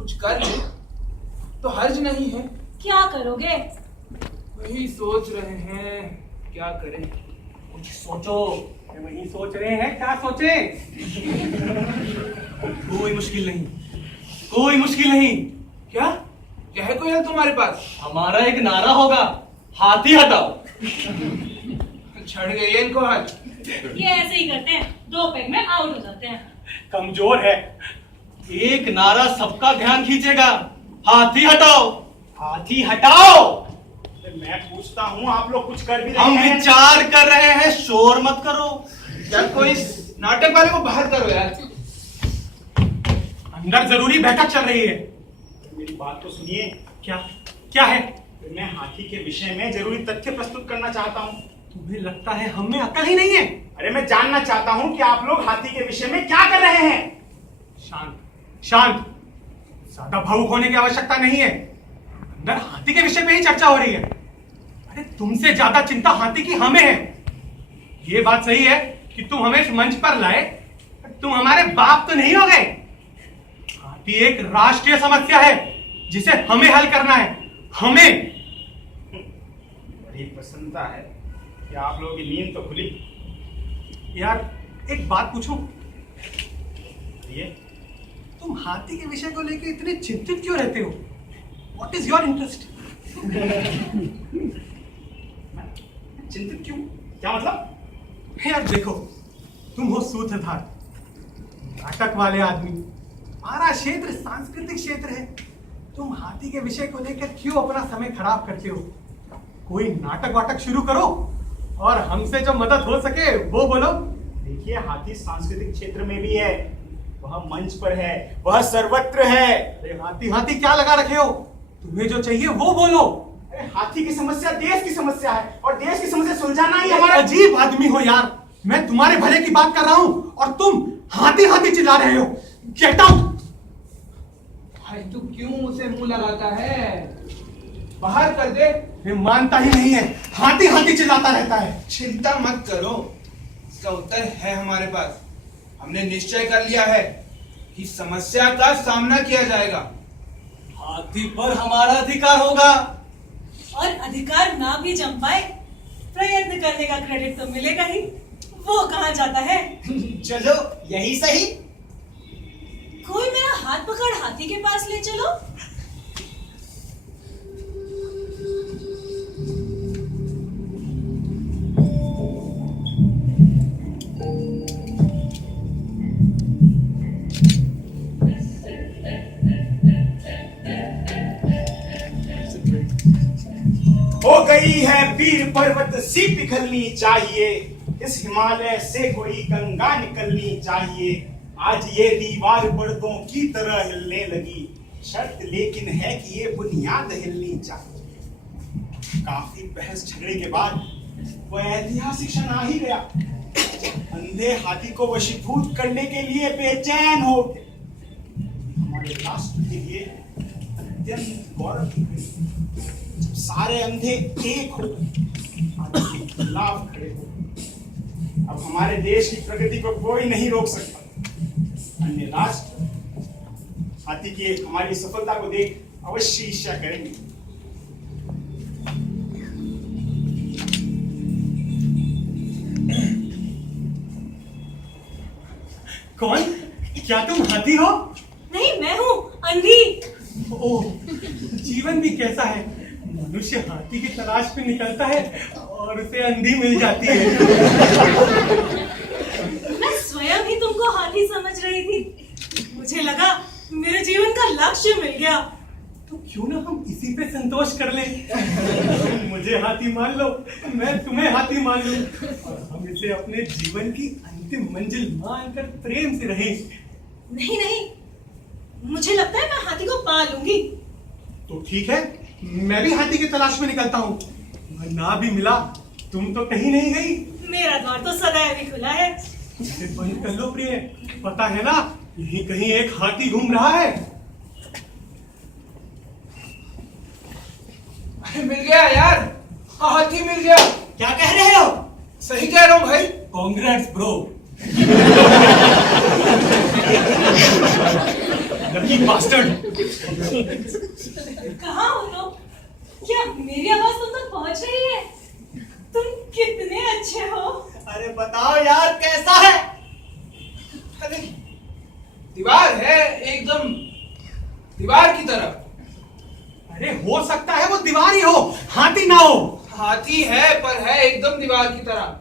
कुछ कर ले तो हर्ज नहीं है। क्या करोगे? वही सोच रहे हैं क्या करें। कुछ सोचो। वही सोच रहे हैं क्या सोचे। कोई मुश्किल नहीं, कोई मुश्किल नहीं। क्या क्या है कोई हल तुम्हारे पास? हमारा एक नारा होगा, हाथी हटाओ। छड़ गई है इनको हाथ। ये ऐसे ही करते हैं, 2 पैग में आउट हो जाते हैं। कमजोर है। एक नारा सबका ध्यान खींचेगा, हाथी हटाओ, हाथी हटाओ। मैं पूछता हूँ, आप लोग कुछ कर भी रहे हम हैं? विचार कर रहे हैं, शोर मत करो। क्या कोई नाटक वाले को बाहर करो यार। अंदर जरूरी बैठक चल रही है। मेरी बात तो सुनिए। क्या क्या है? मैं हाथी के विषय में जरूरी तथ्य प्रस्तुत करना चाहता हूँ। तुम्हें लगता है हम में अकल ही नहीं है? अरे मैं जानना चाहता हूँ कि आप लोग हाथी के विषय में क्या कर रहे हैं। शांत शांत, ज्यादा भावुक होने की आवश्यकता नहीं है। अंदर हाथी के विषय पे ही चर्चा हो रही है। अरे तुमसे ज्यादा चिंता हाथी की हमें है। ये बात सही है कि तुम हमें इस मंच पर लाए, तुम हमारे बाप तो नहीं हो गए। हाथी एक राष्ट्रीय समस्या है जिसे हमें हल करना है, हमें। बड़ी प्रसन्नता है कि आप लोगों की नींद तो खुली। यार एक बात पूछूं, ये तुम हाथी के विषय को लेकर इतने चिंतित क्यों रहते हो? What is your interest? चिंतित क्यों? क्या मतलब? यार देखो, तुम हो सूत्रधार, नाटक वाले आदमी। हमारा क्षेत्र सांस्कृतिक क्षेत्र है। तुम हाथी के विषय को लेकर क्यों अपना समय खराब करते हो? कोई नाटक वाटक शुरू करो और हमसे जो मदद हो सके वो बोलो। देखिए, हाथी सांस्कृतिक क्षेत्र में भी है, वह मंच पर है, वह सर्वत्र है। अरे हाथी हाथी क्या लगा रखे हो? तुम्हें जो चाहिए वो बोलो। अरे हाथी की समस्या देश की समस्या है और देश की समस्या सुलझाना ही हमारा। अजीब आदमी हो यार। मैं तुम्हारे भले की बात कर रहा हूं और तुम हाथी हाथी चिल्ला रहे हो। Get out. भाई तू क्यों उसे मुंह लगाता है? बाहर कर दे। ये मानता ही नहीं है, हाथी हाथी चिल्लाता रहता है। चिंता मत करो, इसका उत्तर है हमारे पास। हमने निश्चय कर लिया है कि समस्या का सामना किया जाएगा। हाथी पर हमारा अधिकार होगा। और अधिकार ना भी जम पाए, प्रयत्न करने का क्रेडिट तो मिलेगा ही। वो कहाँ जाता है? चलो यही सही। कोई मेरा हाथ पकड़ हाथी के पास ले चलो। हो गई है वीर पर्वत सी पिघलनी चाहिए, इस हिमालय से कोई गंगा निकलनी चाहिए। आज ये दीवार पर्दों की तरह हिलने लगी, शर्त लेकिन है कि ये बुनियाद हिलनी चाहिए। काफी बहस झगड़े के बाद वह ऐतिहासिक क्षण आ ही गया। अंधे हाथी को वशीभूत करने के लिए बेचैन हो उठे। हमारे राष्ट्र के लिए अत्यंत गौरव की घड़ी। जब सारे अंधे एक हो हाथी के खिलाफ खड़े हो। अब हमारे देश की प्रगति को कोई नहीं रोक सकता। अन्य राष्ट्र हाथी की हमारी सफलता को देख अवश्य ईर्ष्या करेंगे। कौन? क्या तुम हाथी हो? नहीं, मैं हूँ अंधी। ओह, जीवन भी कैसा है। मनुष्य हाथी की तलाश में निकलता है और उसे अंधी मिल जाती है। मैं स्वयं ही तुमको हाथी समझ रही थी। मुझे लगा मेरे जीवन का लक्ष्य मिल गया। तो क्यों ना हम इसी पे संतोष कर ले। मुझे हाथी मान लो, मैं तुम्हें हाथी मान लूं और हम इसे अपने जीवन की अंतिम मंजिल मानकर प्रेम से रहें। नहीं नहीं, मुझे लगता है मैं हाथी को पा लूंगी। तो ठीक है, मैं भी हाथी की तलाश में निकलता हूँ। ना भी मिला, तुम तो कहीं नहीं गई। मेरा द्वार तो सदैव ही खुला है। इसे बंद कर लो प्रिय, पता है ना यहीं कहीं एक हाथी घूम रहा है। मिल गया यार, हाथी मिल गया। क्या कह रहे हो? सही कह रहा हूँ भाई। Congrats bro. Lucky bastard. कहाँ हो तुम? क्या मेरी आवाज तुम तक पहुंच रही है? तुम कितने अच्छे हो। अरे बताओ यार कैसा है? अरे दीवार है, एकदम दीवार की तरह। अरे हो सकता है वो दीवार ही हो, हाथी ना हो। हाथी है पर है एकदम दीवार की तरह।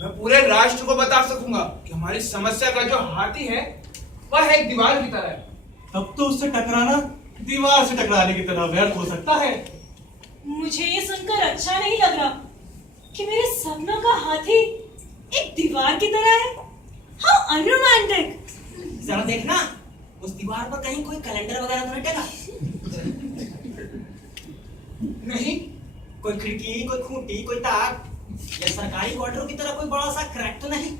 मैं पूरे राष्ट्र को बता सकूंगा कि हमारी समस्या का जो हाथी है वह एक दीवार की तरह है। तब तो उससे टकराना दीवार से टकराने की तरह व्यर्थ हो सकता है। मुझे ये सुनकर अच्छा नहीं लग रहा कि मेरे सपनों का हाथी एक दीवार की तरह है। How unromantic. जरा देखना उस दीवार पर कहीं कोई कैलेंडर वगैरह तो नहीं टंगा? नहीं, कोई खिड़की, कोई खूंटी, कोई ताक या सरकारी क्वार्टरों की तरह कोई बड़ा सा क्रैक तो नहीं?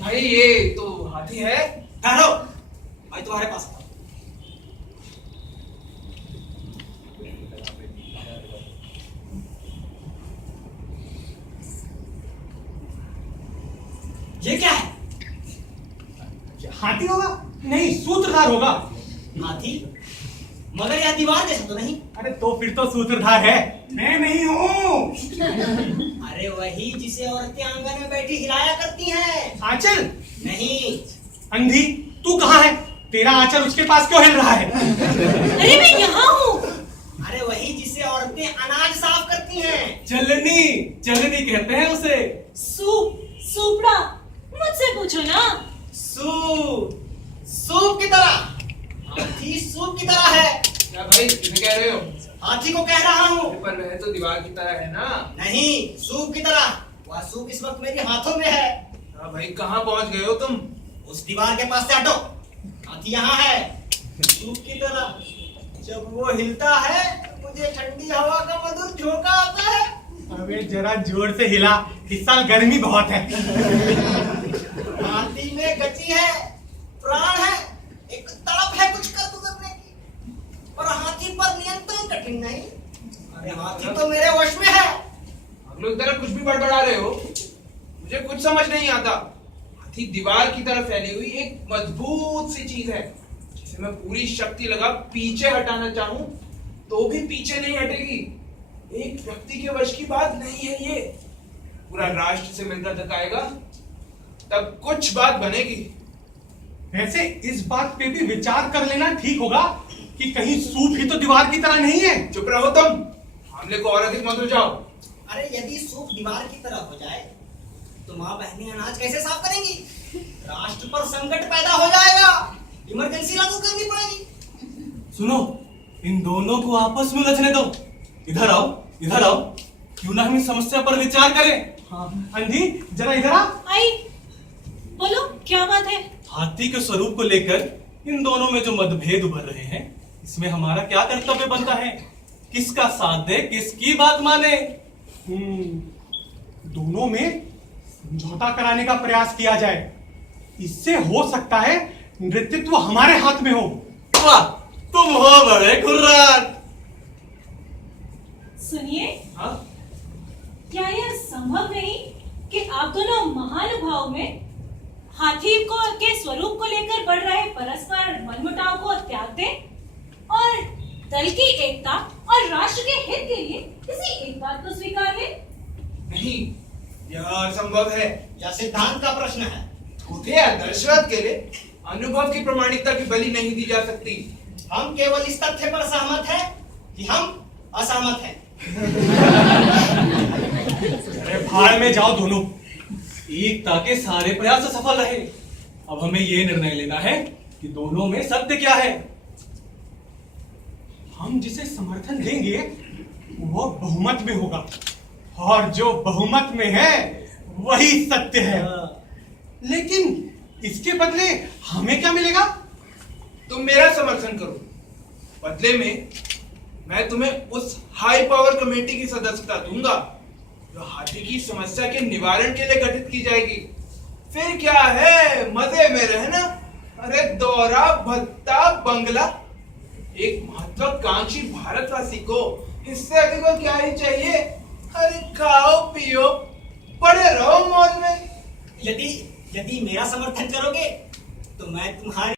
भाई ये तो हाथी है। ठहरो, मैं तुम्हारे पास आता हूं। ये क्या है? हाथी होगा? नहीं, सूत्रधार होगा। हाथी? मगर यह दीवार जैसा तो नहीं? अरे तो फिर तो सूत्रधार है। मैं नहीं हूँ। अरे वही जिसे औरतें आंगन में बैठी हिलाया करती हैं। आंचल? नहीं। अंधी, तू कहाँ है? तेरा आंचल उसके पास क्यों हिल रहा है? अरे मैं यहाँ हूँ। अरे वही जिसे औरतें अनाज साफ करती हैं। चलनी, चलनी कहते हैं उसे। सूपड़ा, मुझसे पूछो ना। सूप की तरह। हाथी सूप की तरह है। क्या भाई किसे कह रहे हो? हाथी को कह रहा हूँ। पर वह तो दीवार की तरह है ना। नहीं, सूप की तरह। वह सूप इस वक्त मेरे हाथों में है। हाँ भाई, कहाँ पहुंच गए हो तुम? उस दीवार के पास से हटो। हाथी यहाँ है, सूप की तरह। जब वो हिलता है तो मुझे ठंडी हवा का मधुर झोंका आता है। अबे जरा जोर से हिला, इस साल गर्मी बहुत है। हाथी में गति है, प्राण है, एक तड़प है कुछ कर गुजरने की। पर हाथी पर नियंत्रण कठिन नहीं। अरे हाथी तो मेरे वश में है। हम लोग तरह कुछ भी बड़बड़ा रहे हो, मुझे कुछ समझ नहीं आता। हाथी दीवार की तरफ फैली हुई एक मजबूत सी चीज है जिसे मैं पूरी शक्ति लगा पीछे हटाना चाहूं तो भी पीछे नहीं हटेगी। एक व्यक्ति के वश की बात नहीं है ये। पूरा राष्ट्र से मिलकर थकाएगा तब कुछ बात बनेगी। वैसे इस बात पे भी विचार कर लेना ठीक होगा कि कहीं सूप ही तो दीवार की तरह नहीं है। चुप रहो तुम, मामले को और अधिक मत उलझाओ। अरे यदि सूप दीवार की तरह हो जाए तो माँ बहनें अनाज कैसे साफ करेंगी? राष्ट्र पर संकट पैदा हो जाएगा। इमरजेंसी लागू करनी पड़ेगी। सुनो, इन दोनों को आपस में उलझने दो। इधर आओ, इधर आओ। क्यों ना हम इस समस्या पर विचार करें। हाँ, अंधी जरा इधर आ। आई, बोलो क्या बात है? हाथी के स्वरूप को लेकर इन दोनों में जो मतभेद उभर रहे हैं, इसमें हमारा क्या कर्तव्य बनता है? किसका साथ दे, किसकी बात माने? दोनों में समझौता कराने का प्रयास किया जाए। इससे हो सकता है नेतृत्व हमारे हाथ में हो। वाह, तुम हो बड़े खुर्रार। सुनिए, हाँ? क्या यह संभव नहीं कि आप दोनों महानुभाव में हाथी को के स्वरूप को लेकर बढ़ रहे परस्पर मनमुटाव को त्याग दें और दल की एकता और राष्ट्र के हित के लिए किसी एक बात को स्वीकार लें? नहीं, यह असंभव है। यह सिद्धांत का प्रश्न है। झूठे आदर्शवाद के लिए अनुभव की प्रामाणिकता की बलि नहीं दी जा सकती। हम केवल इस तथ्य पर सहमत हैं कि हम असहमत हैं। अरे भाड़ में जाओ दोनों। एकता के सारे प्रयास सफल रहे। अब हमें यह निर्णय लेना है कि दोनों में सत्य क्या है। हम जिसे समर्थन देंगे वो बहुमत में होगा और जो बहुमत में है वही सत्य है। लेकिन इसके बदले हमें क्या मिलेगा? तुम मेरा समर्थन करो, बदले में मैं तुम्हें उस हाई पावर कमेटी की सदस्यता दूंगा जो हाथी की समस्या के निवारण के लिए गठित की जाएगी। फिर क्या है, मजे में रहना। अरे दौरा, भत्ता, बंगला, एक महत्वाकांक्षी भारतवासी को इससे अधिक को क्या ही चाहिए? अरे खाओ पियो, पड़े रहो मौज में। यदि मेरा समर्थन करोगे तो मैं तुम्हारी